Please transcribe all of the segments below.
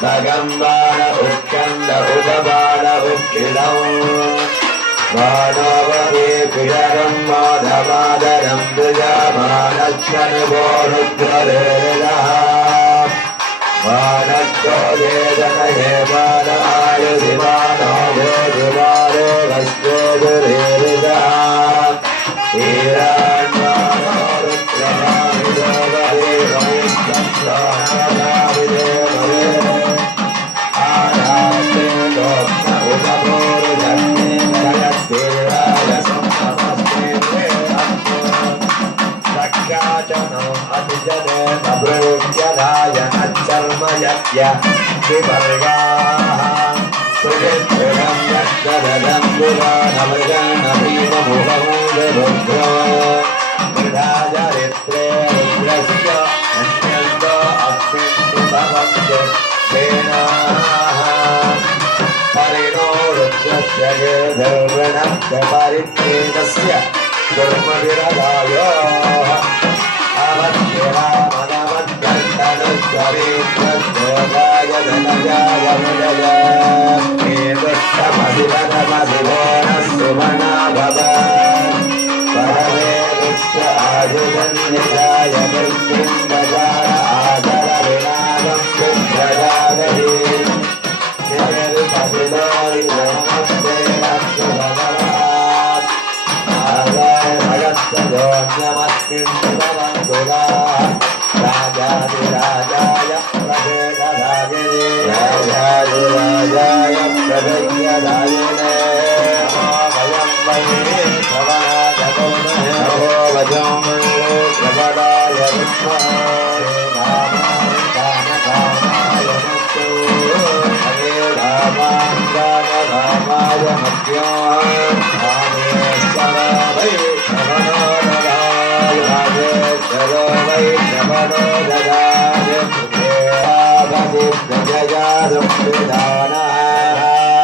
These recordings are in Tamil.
Bagambana Ukkanda Udabana Ukkidam Vanavade Pidaram Madhavadaram Vijamanachana Borudradela Vanakko Vedana Hevana Ayudhivana Vedivare Vaskvedurida Hiranvana Rudrahamidavare Vaishkamshanadavidevare Arate Dokna Udapuru Jatne Jagatiraya Samnamaste Sakhyachano Adijane Nabrukyadaya Nacharma Yakya Vivargaha Sujitram Yakshadadam Durana Vrgana Bhima Muhamuda Rudra Mridhajaritre Rudrasya Anyanda Akvintu Bhavamse Venaha Parino Rudrasya Gedharvanakya Paritvedasya Dharma Viradaya Avatyera Manavadyantanusvaritra Dhanajaya Mudaya Evashtamadivanamadivana Sumana Bhava Parave Vishya Ajudanyaya Mrityundajara Adara Vinadam Viprajagari Niril Pavilari Namaste Raksu Bhagavat Adaya Bhagatta Jonyamaskindi Bhavandula Rajadurajaya Pravedadagiri Rajadurajaya Pravedadagiri Vayam Vaye Pravadagone Namo Vajam Vaye Pravadaya Vishmahe Namakanakaya Muttu Hare Ramangana Ramaya Mutyo Hare Saravai Pravanodagaya Hare Saravai Pravanodagaya Bhaditya Samvidana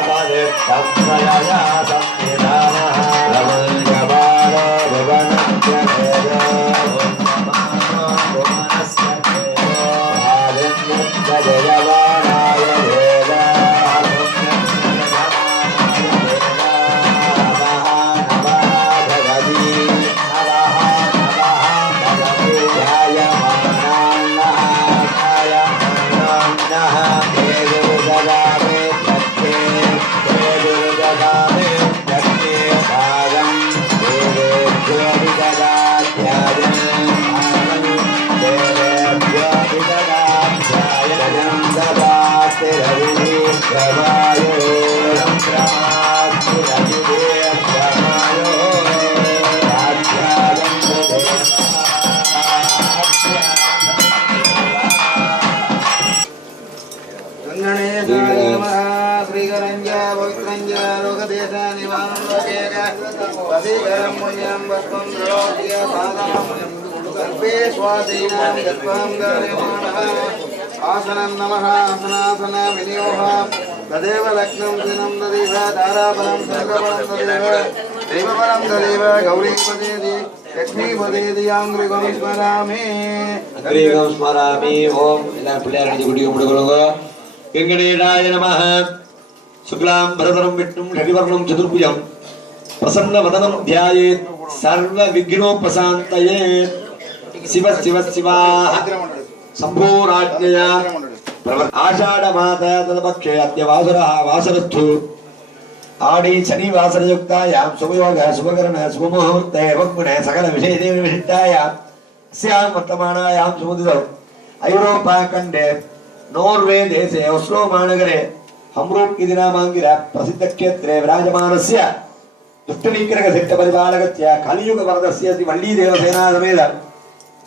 Bhaditya Samvidana Ramanyavara Bhuvanasya Veda Bhuvanamano Bhuvanasya Veda Bhaditya Jayavanaya Veda आसनं नमः आसनासन विनियोः तदेव लग्नं दिनं तदेव ताराबलं सर्वबलं तदेव देवबलं तदेव गौरीपदेति लक्ष्मीपदेति याङ्ग्रिगं स्मरामि अग्रिगं स्मरामि ओम எல்லாரும் பிள்ளையார் குடி கும்பிடுங்க வெங்கடேஷாய நமः शुक्लां भरधरं विष्णुं शशिवर्णं चतुर्भुजं प्रसन्नवदनं ध्यायेत् सर्वविघ्नोपशान्तये शिव शिव शिवाः संभूराज्ञया आषाढ़मासा तदपक्षे अद्य वासरः वासरस्थु आडी शनिवासरयुक्तायां शुभयोगः शुभकरणः शुभमुहूर्ते वग्गुणे सकल विशेषेण विशिष्टायां स्यां वर्तमानायां सुमुदितौ ऐरोपा खण्डे नोर्वे देशे ओस्लो महानगरे हम्रूट् इति नामाङ्किर प्रसिद्धक्षेत्रे विराजमानस्य दुष्टनिग्रहसिद्धपरिपालकस्य कलियुगवरदस्य श्री वल्लीदेवसेना समेत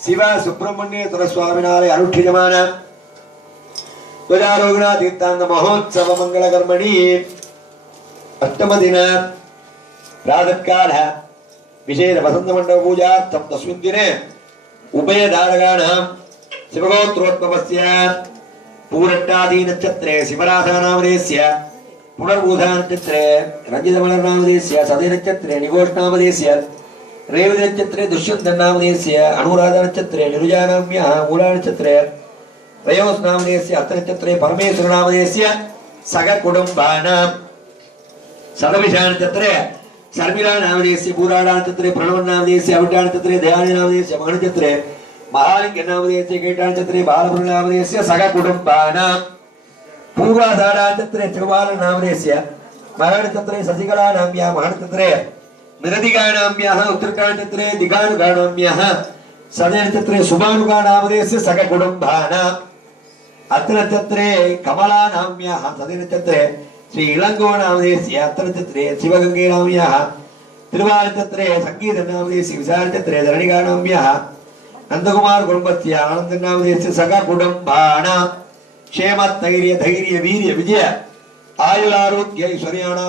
शिव सुब्रह्मण्येश्वर स्वामिनालय अनुष्ठियमान ध्वजारोहण तीर्थांत महोत्सव मंगलकर्मणि अष्टम दिन प्रातःकाल विशेष वसंत मंडप पूजार्थं तस्मिन् दिने उभयधारकाणां शिवगोत्रोद्भवस्य पूरट्टादी नक्षत्रे शिवराधानामदेस्य पुनर्बूधा नक्षत्रे रंजितमलनामदेस्य सदे नक्षत्रे निगोष्णामदेस्य रेवती नक्षत्रे दुष्यन्तनामदेस्य अनुराधा नक्षत्रे निरुजानाम्यः मूला नक्षत्रे त्रयोस्नामधेयस्य अत्रचत्रे परमेश्वरनामधेयस्य सगकुटुम्बानां सदविशानचत्रे शर्मिलानामधेयस्य पूराणानचत्रे प्रणवनामधेयस्य अविटानचत्रे दयानिनामधेयस्य महनचत्रे महालिङ्गनामधेयस्य कीटानचत्रे बालपुरनामधेयस्य सगकुटुम्बानां पूर्वाधारानचत्रे तिरुबालनामधेयस्य महनचत्रे शशिकलानाम्याः महनचत्रे निरदिगानाम्याः उत्तरकानचत्रे दिगानुगानाम्याः सदनचत्रे शुभानुगानामधेयस्य सगकुटुम्बानां अत्रचत्रे कमलानाम्याः सदनचत्रे श्री इलङ्गोनामधेयस्य अत्रचत्रे शिवगङ्गेनाम्याः तिरुवालचत्रे सङ्गीतनामधेयस्य विशालचत्रे धरणिगानाम्याः नन्दकुमार कुटुम्बस्य आनन्दनामधेयस्य सगकुटुम्बानां क्षेमस्थैर्य धैर्य वीर्य विजय आयुरारोग्य ऐश्वर्याणां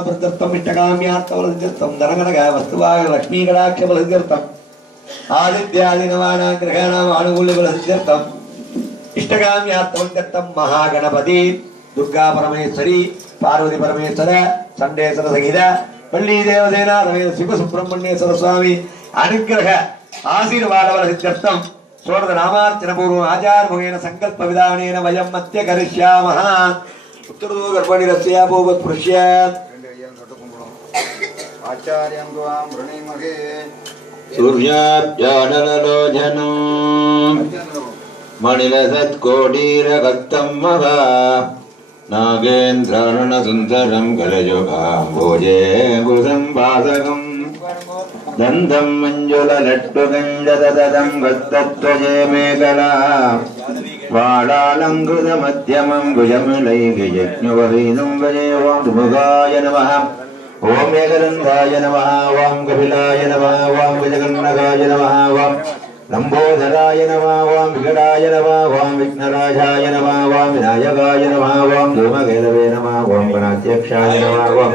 इष्टकाम्यार्थं धनकनक वस्तुवाय लक्ष्मीकटाक्षबलसिद्ध्यर्थम् आदित्यादिनवानां ग्रहाणाम् आनुकूल्यबलसिद्ध्यर्थम् इष्टकाम्यार्थं महागणपति दुर्गा परमेश्वरी पार्वती परमेश्वर चण्डेश्वर सहित पल्ली देवसेना समेत शिव सुब्रह्मण्येश्वर स्वामी अनुग्रह आशीर्वादबलसिद्ध्यर्थं षोडशनामार्चनपूर्वम् आचार्यमुखेन संकल्प विधानेन वयं मध्य करिष्यामः उत्तरो गर्भणिरस्य भूवत्पुरुष्य आचार्यं त्वां वृणीमहे सूर्याब्जानलोचनो मणिरसत्कोटीरकर्तं महा नागेन्द्रारुणसुन्दरं कलयुगाम्भोजे गुरुसंवासकम् दन्तं मञ्जुललट्टुगञ्जददं गत्तत्वजे मेखला वाडालङ्कृतमध्यमं भुजमिलैर्यज्ञवहीनं भजे ॐ सुमुखाय नमः ॐ मेघरन्धाय नमः ॐ कपिलाय नमः ॐ गजकर्णकाय नमः ॐ लम्बोदराय नमः ॐ विकटाय नमः ॐ विघ्नराजाय नमः ॐ विनायकाय नमः ॐ धूमकेतवे नमः ॐ गणाध्यक्षाय नमः ॐ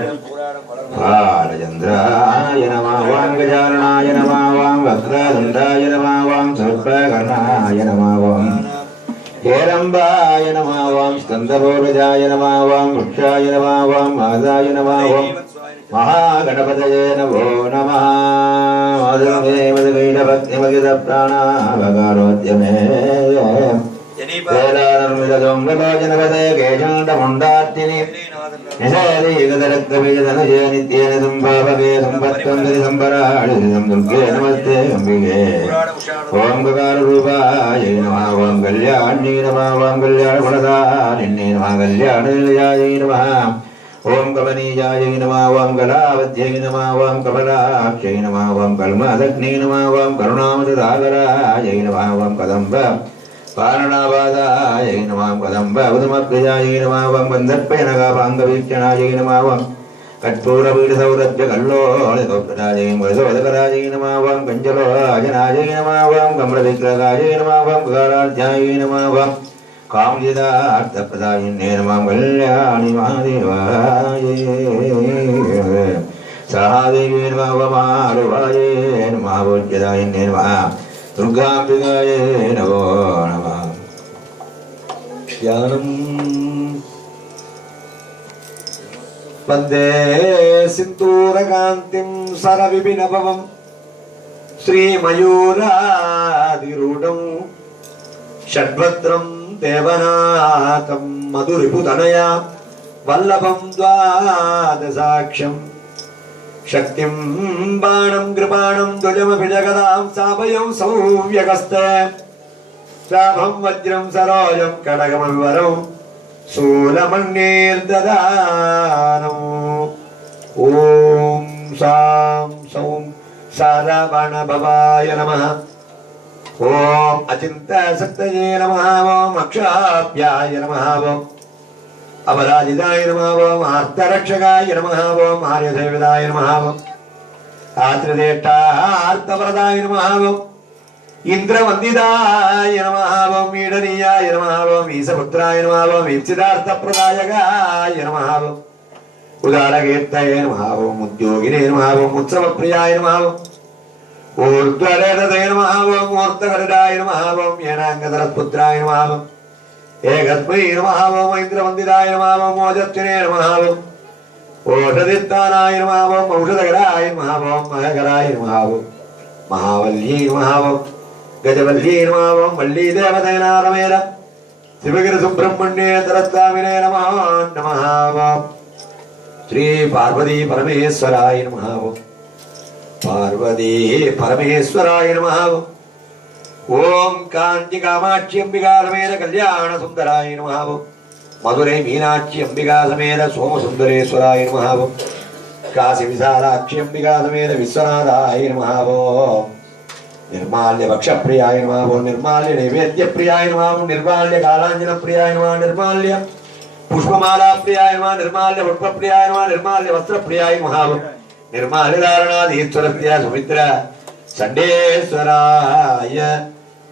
बालचन्द्राय नमः ॐ गजाननाय नमः ॐ वक्रतुण्डाय नमः ॐ सर्पकर्णाय नमः ॐ हेरम्बाय नमः ॐ स्कन्दपूर्वजाय नमः ॐ वृक्षाय नमः ॐ मादाय नमः ॐ महागणपतये नमो नमः मधुमे मधुकैटभक्तिमगितप्राणाभकारोद्यमे वेदानर्मितोङ्गलोचनपदे केशाण्डमुण्डार्तिनि निषादीगतरक्तबीजधनुजे नित्येन सम्भावके सम्पत्त्वं सम्पराणिं दुर्गे नमस्ते अम्बिके ॐ गकाररूपायै नमः ॐ कल्याण्यै नमः ॐ कल्याणगुणदारिण्यै नमः कल्याणनिलयायै नमः ॐ कमनीयायै नमः ॐ कलावत्यै नमः ॐ कमलाक्षै नमः ॐ कल्मदग्नै नमः ॐ करुणामृतसागरायै नमः ॐ कदम्ब पारणबाधायै नमः कदम्ब उदमप्रियायै नमः ॐ कन्दर्पयनगापाङ्गवीक्षणायै नमः ॐ कट्पूरपीठसौरभ्यकल्लोलितोप्रदायै मधुसोदकरायै नमः ॐ कञ्जलोचनायै नमः ॐ कमलविग्रहायै नमः ॐ काराध्यायै नमः ॐ कामजिदार्थप्रदायिन्ये नमः कल्याणि महादेवायै सहादेवी नमः वमारुवायै नमः भोज्यदायिन्ये नमः दुर्गाम्बिकायै नमो नमः ज्ञानं वन्दे सिन्दूरकान्तिं सरविपिनभवं श्रीमयूराधिरूढं षड्भद्रं देवनाथं मधुरिपुतनया वल्लभं द्वादशाक्षं शक्तिं बाणं कृपाणं ध्वजमपि जगदां साभयं सौव्यकस्ते रामं वज्रं सरोजं खड्गमविवरं शूलमण्यैर्ददानम् ॐ सां सौं साराबाणभवाय नमः ॐ अचिन्त्यशक्तये नमः ॐ अक्षाभ्याय नमः ॐ अबलाजिताय नमः ॐ आर्तरक्षकाय नमः ॐ आर्यसेविताय नमः ॐ आत्रिदेष्टार्तवरदाय नमः ॐ इन्द्रवन्दिताय नमः ॐ ईडनीयाय नमः ॐ ईशपुत्राय नमः ॐ ईप्सितार्थप्रदायकाय नमः ॐ उदारकीर्तये नमः ॐ उद्योगिने नमः ॐ उत्सवप्रियाय नमः ॐ ऊर्ध्वरेतसे नमः ॐ मूर्तकरिडाय नमः ॐ येनाङ्गधरपुत्राय नमः ॐ एकस्मै नमः ॐ इन्द्रवन्दिताय नमः ॐ ओजस्विने नमः ॐ ओषधिस्थानाय नमः ॐ औषधकराय नमः ॐ महकराय नमः ॐ महावल्यै नमः ॐ गजवल्यै नमः ॐ वल्लीदेवसेनासमेत शिवगिरि सुब्रह्मण्ये तरस्वामिने नमः नमः श्री पार्वती परमेश्वराय नमः पार्वती परमेश्वराय नमः ओम कांची कामाक्षी अंबिका समेत कल्याण सुंदराय नमः मधुरै मीनाक्षी अंबिका समेत सोम सुंदरेश्वराय नमः काशी विशालाक्षी अंबिका समेत विश्वनाथाय नमः निर्माल्य भक्ष प्रियाय नमः निर्माल्य नैवेद्य प्रियाय नमः निर्माल्य कालांजन प्रियाय नमः निर्माल्य पुष्पमाला प्रियाय नमः निर्माल्य पुष्प प्रियाय नमः निर्माल्य वस्त्र प्रियाय नमः निर्माल्य धारणाधीश्वरस्य सुमित्र चंडेश्वराय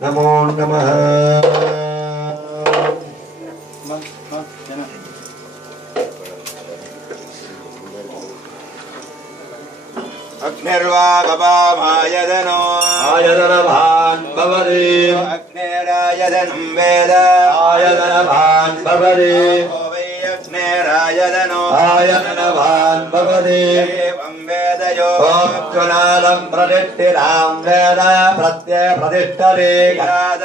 नमो नमः अग्निर्वागवामायदनो आयदनभान् भवति अग्निरायदनं वेद आयदनभान् भवति वै अग्निरायदनो आयदनभान् भवति एवं वेदयो ओक्तुनादं प्रतिष्ठितां वेद प्रत्यय प्रतिष्ठते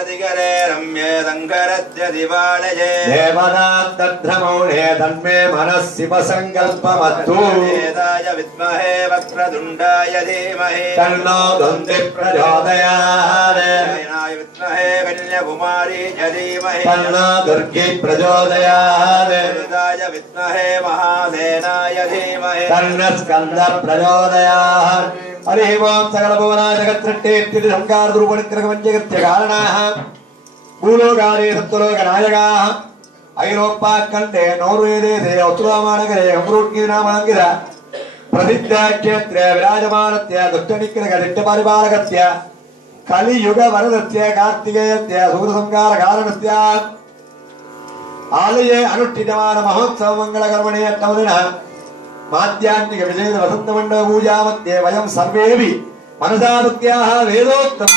दिगरे रम्ये संकरस्य दिवालये देवदान्तध्रमौळे तन्मे मनः शिवसङ्कल्पमस्तु वेदाय विद्महे वक्रतुण्डाय धीमहि तन्नो दन्ति प्रचोदयात् नारायणाय विद्महे कन्याकुमारी च धीमहि तन्नो दुर्गी प्रचोदयात् वेदाय विद्महे महासेनाय धीमहि तन्नः स्कन्द प्रचोदयात् हरिः ओं सकलभुवनाय जगत्सृष्टेऽस्ति संकाररूपनिग्रहपञ्चकृत्य कारणाः भूलोकारे सप्तलोकनायकाः ऐरोप्पाखण्डे नोर्वेदेशे औत्रमानगरे अमृतगिरिनामाङ्कित प्रसिद्धक्षेत्रे विराजमानस्य दुष्टनिग्रहदिष्टपरिपालकस्य कलियुगवरदस्य कार्तिकेयस्य सूर्यसंहारकारणस्य आलये अनुष्ठितमान महोत्सवमङ्गलकर्मणे अष्टमदिनः माध्यान्निक विजय वसन्तमण्डप पूजा मध्ये वयं सर्वेऽपि मनसा भक्त्याः वेदोक्तम्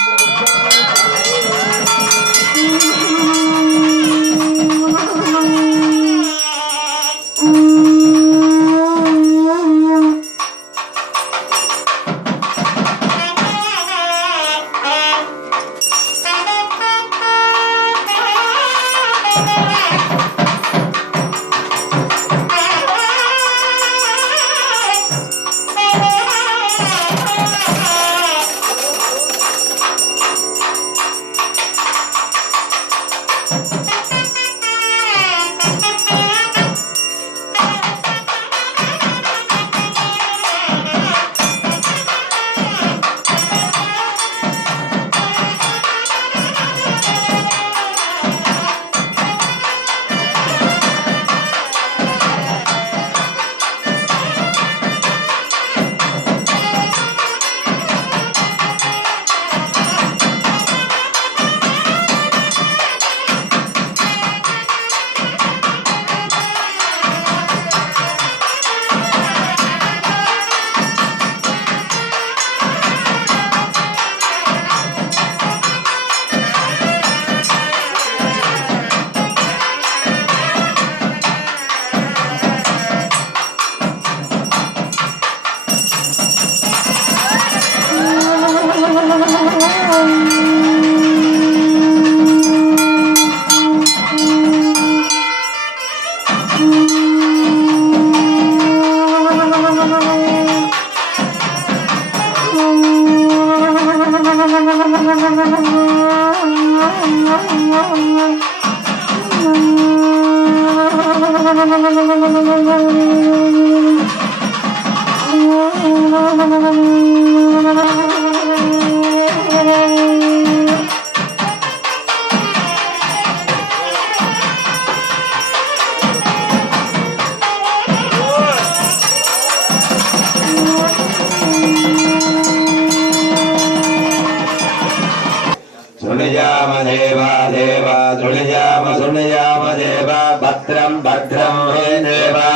भद्रं भद्रं हे देवा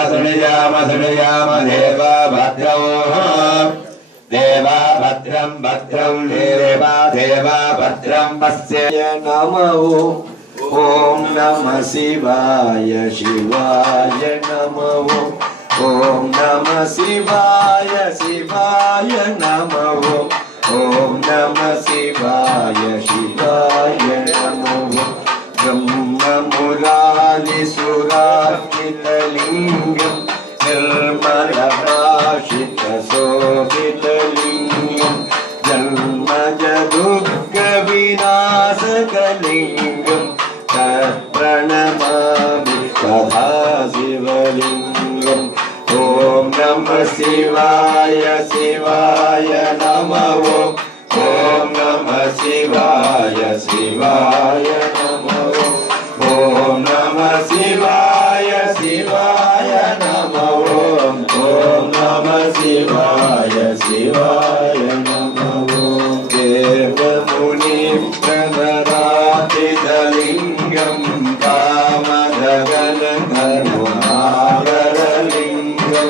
सुनियाम देवा भद्रं देवा भद्रं भद्रं देवा देवा भद्रं पश्य नमो ओम नमः शिवाय शिवाय नमो ओम नमः शिवाय शिवाय नमो ओम नमः शिवाय शिवाय नमो ब्रह्म मुरालिसुरार्पितलिङ्गं निर्मलभाषितशोभितलिङ्गं जन्मजदुःखविनाशकलिङ्गं तत्प्रणमामि सदा शिवलिङ्गम् ॐ नमः शिवाय शिवाय नमः ॐ नमः शिवाय शिवाय नमः ॐ नमः शिवाय शिवाय नमः ॐ नमः शिवाय शिवाय नमः देवमुनिप्रदरातितलिङ्गं कामदगनकरुणाकरलिङ्गं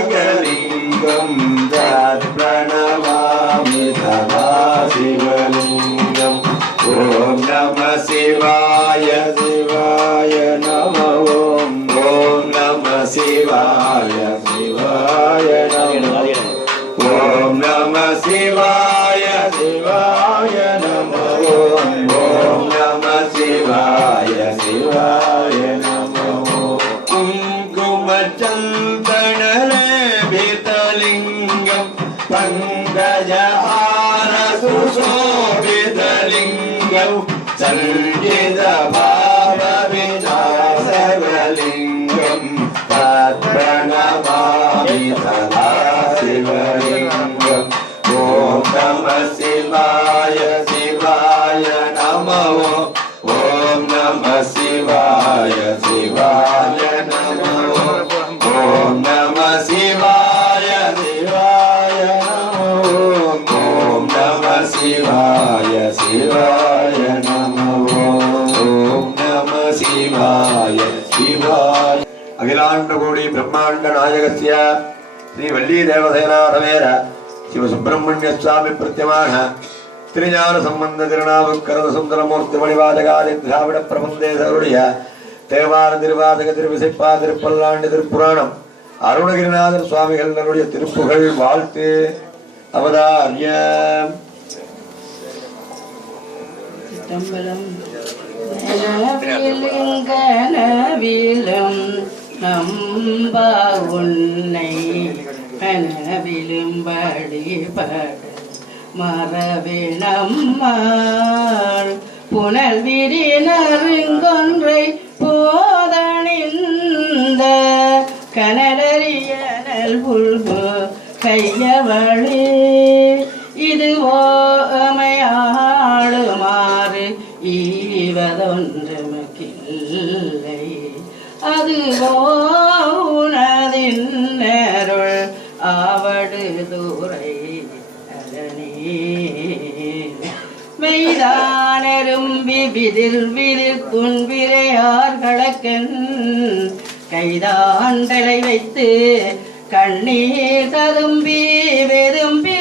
रावणदर्पविनाशकलिङ्गं तत्प्रणमामि सदा शिवलिङ्गम् ॐ नमः शिवाय शिवाय नमः ॐ नमः शिवाय शिवाय नमः ॐ नमः शिवाय शिवाय नमः ॐ नमः शिवाय शिवाय नमः कुङ्कुमचन्दनलेपितलिङ्गं पङ्कजहारसुशोभितलिङ्गं सञ्चितभावविनाशकलिङ्गं तत्प्रणमामि सदा शिवलिङ्गम् ॐ नमः शिवाय शिवाय नमः ॐ नमः शिवाय शिवाय नमः ॐ नमः शिवाय शिवाय नमः ॐ नमः शिवाय शिवाय नमः ॐ नमः शिवाय शिवाय अखिलाण्डकोटि ब्रह्माण्ड नायकस्य श्री वल्ली देवसेनाधमेर शिवसुब्रह्मण्य स्वामी प्रत्यमाह त्रिज्ञान संबंध तिरुनावुक्करद सुंदरमूर्ति मणिवादकादि द्राविड प्रबंधे सरुடைய தேவார திருவாசக திருவிசைப்பா திருப்பல்லாண்டு திருப்புராணம் அருணகிரிநாதர் சுவாமிகள் நம்முடைய திருப்புகழ் வாழ்த்து அவதாரியம் கனவிலும் நம்பா உன்னை கனவிலும்படி பட மரபினம்மாள் புனல் விரி நறுங்கொன்றை போதணிந்த கனடறியனல் புல்பு கையவளே இதுவோ அமையாளுமாறு ஈவதொன்றுமக்கில்லை அதுவோ உனதின் நேருள் ஆவடு தூரை மெய்தானரும்பி விதிர் விதிர் துன்பிரையார் கலக்கன் கைதான் தலை வைத்து கண்ணீர் ததும்பி வெதும்பி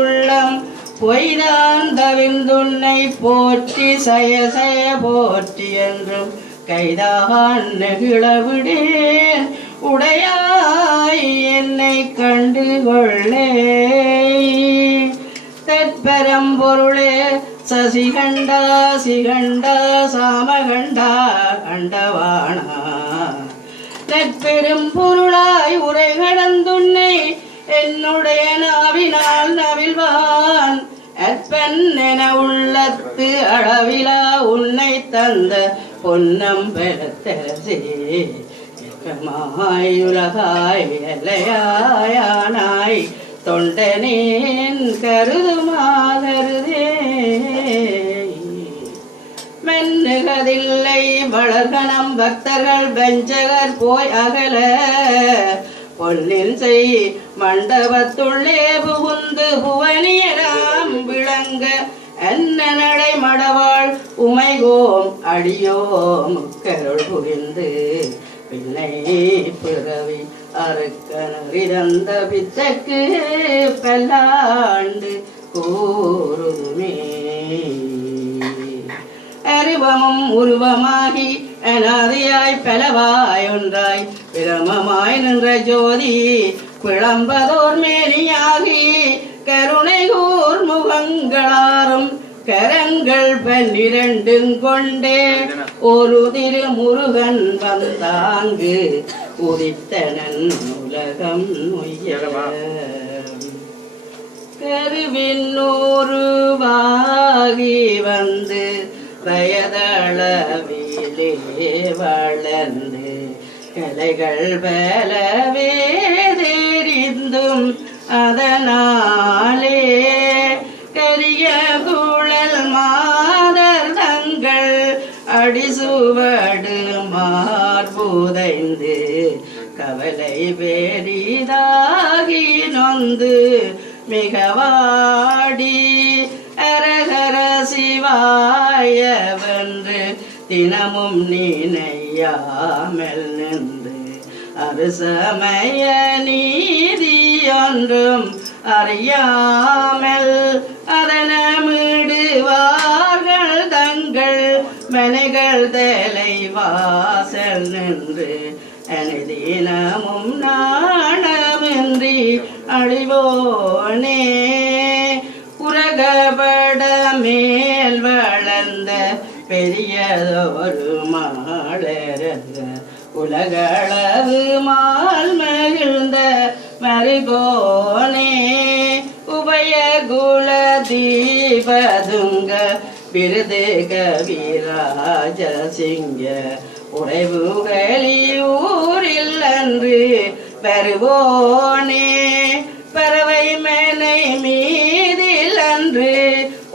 உள்ளம் பொய்தான் தவிர்ந்துன்னை போற்றி சய சய போற்றி என்றும் கைதான் நெகிழவிடேன் உடையாய் என்னை கண்டு கொள்ளே தற்பரம்பொருளே சசிகண்டா சிகண்டா சாமகண்டா கண்டவானா நற்பெரும் பொருளாய் உரை கடந்துன்னை என்னுடைய நாவினால் நவில்வான் அற்பன் என உள்ளத்து அளவிலா உன்னை தந்த பொன்னம் பெறத்தரசே உலகாய் எல்லையாயானாய் தொண்டனேன் கருதுமாகருதே மென்னுகதில்லை வளர்கணம் பக்தர்கள் பெஞ்சகர் போய் அகல பொன்னில் செய் மண்டபத்துள்ளே புகுந்து புவனியராம் விளங்க என்ன நடை மடவாள் உமைகோம் அடியோ முக்கருள் புரிந்து பின்னை பிறவி அறுக்கணறிந்த பித்தக்கு பல்லாண்டு கூறுமே அருவமும் உருவமாகி அனாதியாய் பலவாய் ஒன்றாய் பிரமமாய் நின்ற ஜோதி பிளம்பதோர் மேனியாகி கருணை கூர் முகங்களாரும் கைகள் 12 கொண்டே ஒரு திருமுருகன் வந்தாங்கு உதித்தனன் உலகம் உய்ய கருவின்னூருவாகி வந்து வயதளவிலே வளர்ந்து கலைகள் பலவே தெரிந்தும் அதனாலே கரிய குழல் மாதர் தங்கள் அடிசுவடு மார்புதைந்து கவலை பெரிதாகி நொந்து மிகவாடி அரகர சிவாயவென்று தினமும் நினையாமல் நின்று அருசமய நீதி ஒன்றும் அறியாமல் அதனமிடுவார்கள் தங்கள் மனைகள் தலைவாசல் நின்று அனுதினமும் நாணமின்றி அழிவோனே உலகபட மேல் வளர்ந்த பெரியதொரு மாளரங்க உலகளவு மால் மகிழ்ந்த மருகோனே உபய குல தீபதுங்க விருது கவிராஜ சிங்க உறைவுகளி ஊரில் அன்று வருவோனே பறவை மேனை மீதில் அன்று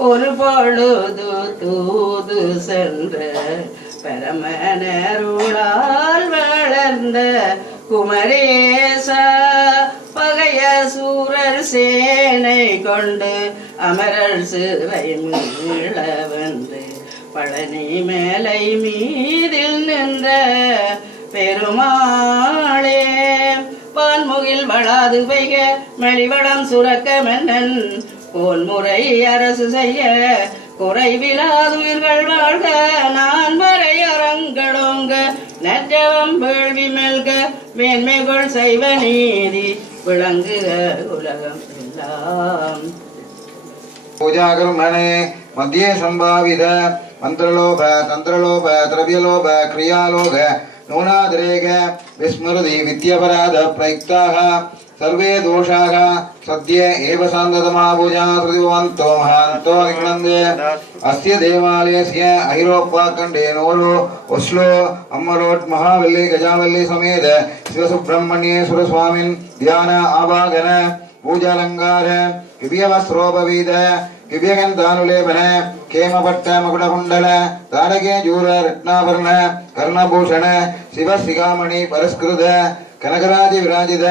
ஒரு பொழுது தூது சென்ற பரமனருளால் வளர்ந்த குமரேச பகைய சூரர் சேனை கொண்டு அமரர் சிறை மீள வந்து பழனி மேலை மீதில் நின்ற பெருமாளே பான்முகில் வளாது பெய்க மெளிவளம் சுரக்க மன்னன் போன்முறை அரசு செய்ய குறைவிலாதுயிர்கள் வாழ்க நான் வரை அரங்கடோங்க நற்றவம் வேள்வி மெல்க மேன்மைகள் செய்வ நீதி விளங்குக உலகம் எல்லாம் पूजाकर्मणे मध्ये संभावित मंत्रलोभ तंत्रलोभ द्रव्यलोभ क्रियालोभ नूनाद्रेग विस्मृति विद्यापराध प्रयुक्ताः सर्वे दोषाः सद्य एव शान्ततमा पूजा कृतवन्तो महान्तो निगणन्ते अस्य देवालयस्य ऐरोप्पाखण्डे नोरु ओस्लो अम्मरोट् महावल्ली गजावल्ली समेत शिवसुब्रह्मण्येश्वर स्वामिन् ध्यान आवाहन पूजालंकार दिव्यवस्त्रोपवीत दिव्यगन्धानुलेपन केमपट्ट मकुटकुण्डल तारके जूर रत्नाभरण कर्णभूषण शिवशिखामणि परस्कृत कनकराज विराजित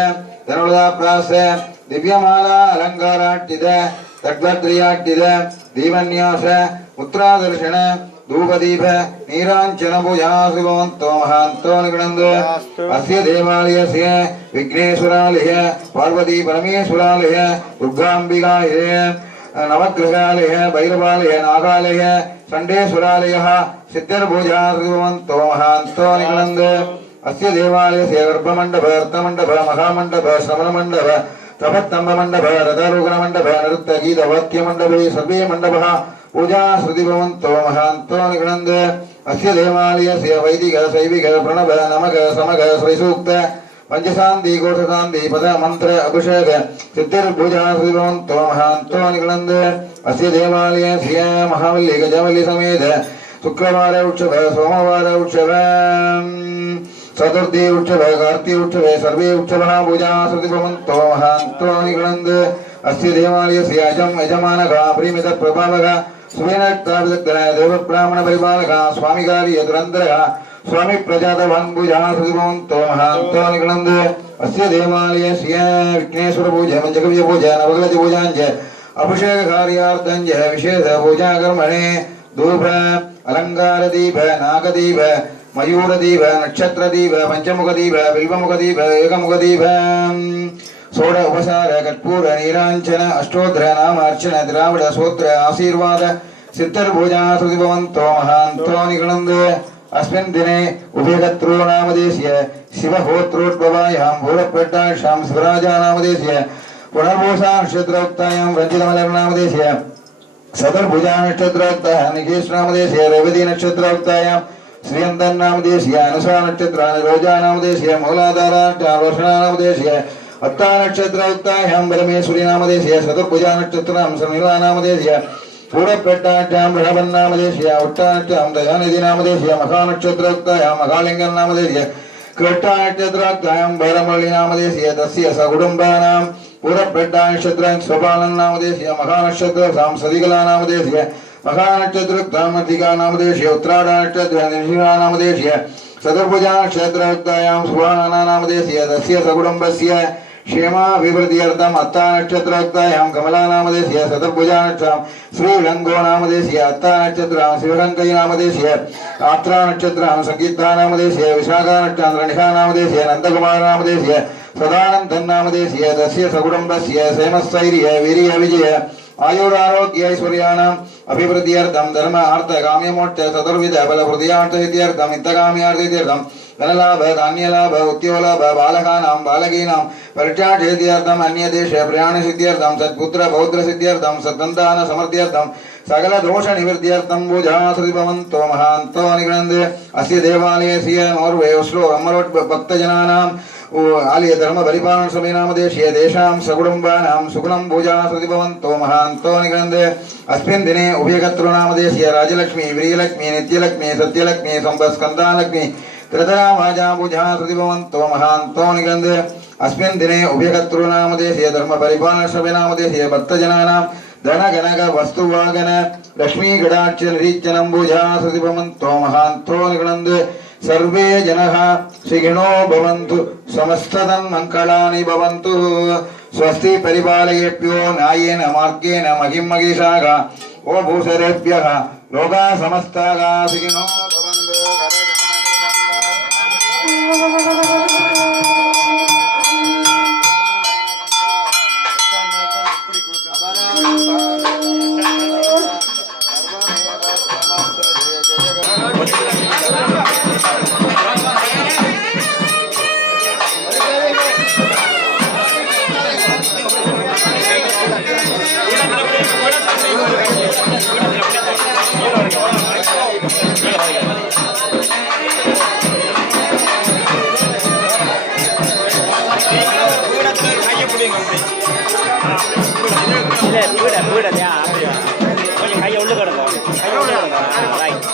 धनुर्दाप्रास दिव्यमाला अलङ्काराट्टित तद्वद्रियाट्टित दीवन्यास मुद्रादर्शन धूपदीप नीराञ्चन पूजा शिवन्तो महान्तो निगणन्तो अस्य देवालयस्य विघ्नेश्वरालय पार्वती परमेश्वरालय दुर्गाम्बिकालय नवग्रहालय भैरवालय नागालय चण्डेश्वरालयः सिद्धपूजा शिवन्तो महान्तो निगणन्तो अस्य देवालयस्य गर्भमण्डप अर्थमण्डप महामण्डप श्रवणमण्डप तपस्तम्भमण्डप रथारोहणमण्डप नृत्यगीतवाक्यमण्डपे सर्वे मण्डपः पूजा श्रुतिभवन्तो महान्तो निगणन्ते अस्य देवालयस्य वैदिक शैविक प्रणव नमक समक श्रीसूक्त पंचशान्ति कोशशान्ति पद मंत्र अभिषेक सिद्धिर्पूजा श्रुतिभवन्तो महान्तो निगणन्ते अस्य देवालयस्य महावल्ली गजवल्ली समेत शुक्रवार उत्सव सोमवार उत्सव चतुर्थी उत्सव कार्तिक उत्सव सर्वे उत्सवः पूजा श्रुतिभवन्तो महान्तो निगणन्ते अस्य देवालयस्य यजमानः परिमित प्रभावः सुवेनक्ताभिदग्धः देवब्राह्मण परिपालकः स्वामिकारी दुरन्तरः स्वामी प्रजातवान् पूजा श्रुतिभवन्तो महान्तो निगणन्ते अस्य देवालयस्य विघ्नेश्वर पूजा पञ्चगव्य पूजा नवग्रह पूजाञ्च अभिषेक कार्यार्थञ्च विशेष पूजा कर्मणे धूप अलङ्कार दीप नागदीप मयूरदीप नक्षत्रदीप पंचमुखदीप बिल्वमुखदीप एकमुखदीप सोड उपसार कर्पूर नीरांचन अष्टोत्र नाम अर्चन द्राविड सूत्र आशीर्वाद सिद्धर्भुजा श्रुतिभवन्तो महान्तो निगणन्ते अस्मिन् दिने उभयगत्रो नामदेस्य शिवहोत्रोद्भवायां भूरपेट्टाक्षां शिवराजा नामदेस्य पुनर्भूषा नक्षत्रोक्तायां रञ्जितमलर् नामदेस्य सदर्भुजा नक्षत्रोक्तः निकेशनामदेशीय रेवती नक्षत्रोक्तायां श्रीयन्तन्नामदेशीय अनुषा नक्षत्राणि रोजानामदेशीय मूलाधारावर्षणानामदेशीय अत्ता नक्षत्रोक्तायां परमेश्वरी नामदेशीय सदर्भुजा नक्षत्रां समीलानामदेशीय पूर्वपेट्टाढ्यां बृहवन्नामदेशीय उत्ताढ्यां दयानिधि नामदेशीय महानक्षत्रोक्तायां महालिङ्गं नामदेशीय कृष्णा नक्षत्रोक्तायां भैरमल्ली नामदेशीय तस्य सकुटुम्बानां पूर्वपेट्टा नक्षत्रां स्वपालं नामदेशीय महानक्षत्र सांसदिकला नामदेशीय महानक्षत्रोक्तामर्तिका नामदेशीय उत्तराढा नक्षत्रा नामदेशीय सदर्भुजा नक्षत्रोक्तायां सुभाना नामदेशीय तस्य सकुटुम्बस्य क्षेमाभिवृद्ध्यर्थम् अत्ता नक्षत्रोक्तायां कमला नामदेशीय सदर्भुजा नक्षत्रां श्रीरङ्गो नामदेशीय अत्ता नक्षत्रां शिवशङ्करी नामदेशीय आत्रा नक्षत्रां संगीता नामदेशीय विशाखा नक्षत्रां निशा नामदेशीय नन्दकुमार नामदेशीय सदानन्दन् नामदेशीय तस्य सकुटुम्बस्य क्षेमस्थैर्य वीर्य विजय आयुरारोग्य ऐश्वर्याणाम् अभिवृद्ध्यर्थं धर्म अर्थ काम्य मोक्ष चतुर्विध फलवृद्ध्यार्थ सिद्ध्यर्थम् इत्थकाम्यार्थित्यर्थं धनलाभ धान्यलाभ उद्योगलाभ बालकानां बालकीनां परीक्षासिद्ध्यर्थम् अन्यदेश प्रयाणसिद्ध्यर्थं सत्पुत्र पौत्र सिद्ध्यर्थं सत्सन्तान समृद्ध्यर्थं सकल दोष निवृत्त्यर्थं पूजासृति भवन्तो महान्तो निगणन्ते अस्य देवालयस्य नोर्वे श्लो अमरोट भक्तजनानां आलय धर्म परिपालन समय नामदेशीय देशां सकुटुम्बानां सुगुणं पूजासृति भवन्तो महान्तो निगणन्ते अस्मिन् दिने उभयकर्तृ नामदेशीय राजलक्ष्मी वीर्यलक्ष्मी नित्यलक्ष्मी सत्यलक्ष्मी संपत्स्कन्धालक्ष्मी त्रितरा वाजा पूजासृति भवन्तो महान्तो निगणन्ते अस्मिन् दिने उभयकर्तृ नामदेशीय धर्म परिपालन समय नामदेशीय भक्तजनानां धन गणक वस्तुवागन लक्ष्मी गडाक्ष निरीक्षणं पूजासृति भवन्तो महान्तो निगणन्ते सर्वे जनः सुखिनो भवन्तु समस्ततन्मङ्गलानि भवन्तु स्वस्ति परिपालयेभ्यो न्यायेन मार्गेण महिं महिषाः ओ भूषरेभ्यः लोकाः समस्ताः सुखिनो भवन्तु வீடு கொஞ்சம் கையை உள்ள கிடக்கும் ரைட்